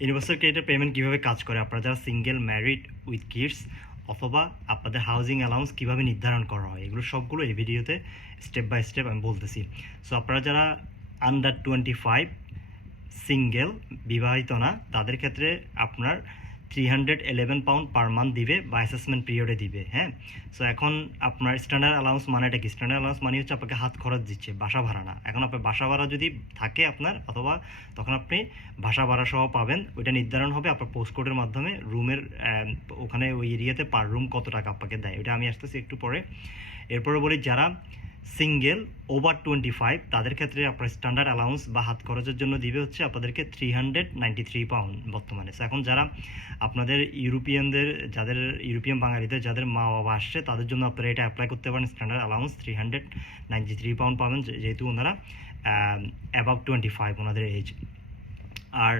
Universal ক্রেডিটের payment কীভাবে কাজ করে, আপনারা যারা সিঙ্গেল, ম্যারিড, উইথ কিডস, অথবা আপনাদের হাউজিং অ্যালাউন্স কীভাবে নির্ধারণ করা হয়, এগুলো সবগুলো এই ভিডিওতে স্টেপ বাই স্টেপ আমি বলতেছি। সো আপনারা যারা আন্ডার 25 সিঙ্গেল, বিবাহিত না, তাদের ক্ষেত্রে আপনার 311 পাউন্ড পার মান্থ দিবে বা অ্যাসেসমেন্ট পিরিয়ডে দিবে। হ্যাঁ, সো এখন আপনার স্ট্যান্ডার্ড অ্যালাউন্স মানেটা কি? স্ট্যান্ডার্ড অ্যালাউন্স মানে হচ্ছে আপনাকে হাত খরচ দিচ্ছে, বাসা ভাড়া না। এখন আপনার বাসা ভাড়া যদি থাকে আপনার, অথবা তখন আপনি বাসা ভাড়া সহ পাবেন, ওইটা নির্ধারণ হবে আপনার পোস্ট কোডের মাধ্যমে। রুমের ওখানে ওই এরিয়াতে পার রুম কত টাকা আপনাকে দেয়, ওইটা আমি আসতেছি একটু পরে। এরপরে বলি যারা সিঙ্গেল ওভার 25, তাদের ক্ষেত্রে আপনার স্ট্যান্ডার্ড অ্যালাউন্স বা হাত খরচের জন্য দিবে হচ্ছে আপনাদেরকে 393 পাউন্ড বর্তমানে। এখন যারা আপনাদের ইউরোপিয়ানদের, যাদের ইউরোপিয়ান বাঙালিদের যাদের মা বাবা আসছে, তাদের জন্য আপনারা এটা অ্যাপ্লাই করতে পারেন। স্ট্যান্ডার্ড অ্যালাউন্স 393 পাউন্ড পাবেন, যেহেতু ওনারা অ্যাবাভ 25 ওনাদের এজ। আর